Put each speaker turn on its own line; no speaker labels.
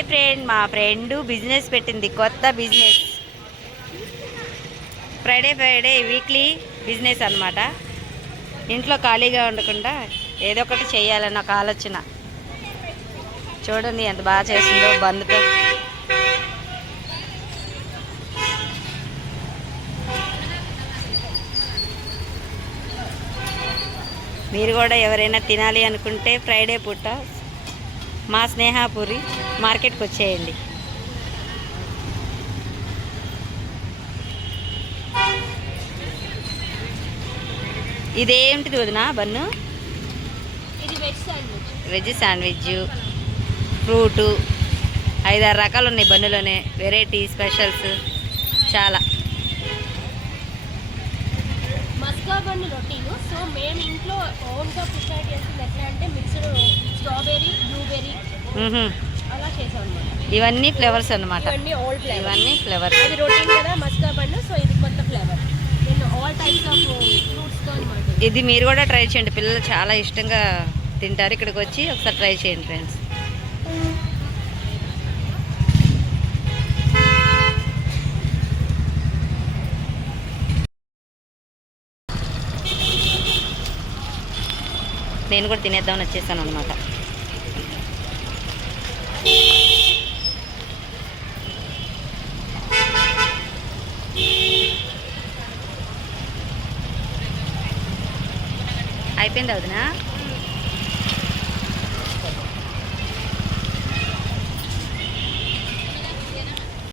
Hi friend మా friend business పెట్టింది కొత్త business. Friday Friday weekly business అనమాట ఇంట్లో ఖాళీగా ఉండకుండా ఏదో ఒకటి చేయాలన్న ఒక ఆలోచన. చూడండి ఎంత బాగా చేసిందో బంద్తో మీరు కూడా ఎవరైనా తినాలి అనుకుంటే ఫ్రైడే పూట మా స్నేహాపూరి మార్కెట్కి వచ్చేయండి. ఇదేమిటిది వదినా బన్ను?
వెజ్ శాండ్విచ్
ఫ్రూటు ఐదారు రకాలు ఉన్నాయి బన్నులోనే. వెరైటీ స్పెషల్స్ చాలా.
మస్కా బన్ రొటీను. సో మేము ఇంట్లో ఓన్గా ప్రిపేర్ చేసింది ఎట్లా అంటే మిక్స్డ్
ఇవన్నీ ఫ్లేవర్స్ అన్నమాట.
ఇవన్నీ ఫ్లేవర్
ఇవన్నీ ఫ్లేవర్స్.
ఇది రొటీన్ కదా మస్కా బన్ సో ఇది కొత్త ఫ్లేవర్ నేను ఆల్ టైప్స్ ఆఫ్ ఫ్రూట్స్తో అనమాట.
ఇది మీరు కూడా ట్రై చేయండి. పిల్లలు చాలా ఇష్టంగా తింటారు. ఇక్కడికి వచ్చి ఒకసారి ట్రై చేయండి ఫ్రెండ్స్. నేను కూడా తినేద్దామని వచ్చేసాను అనమాట అయిపోయింది అవునా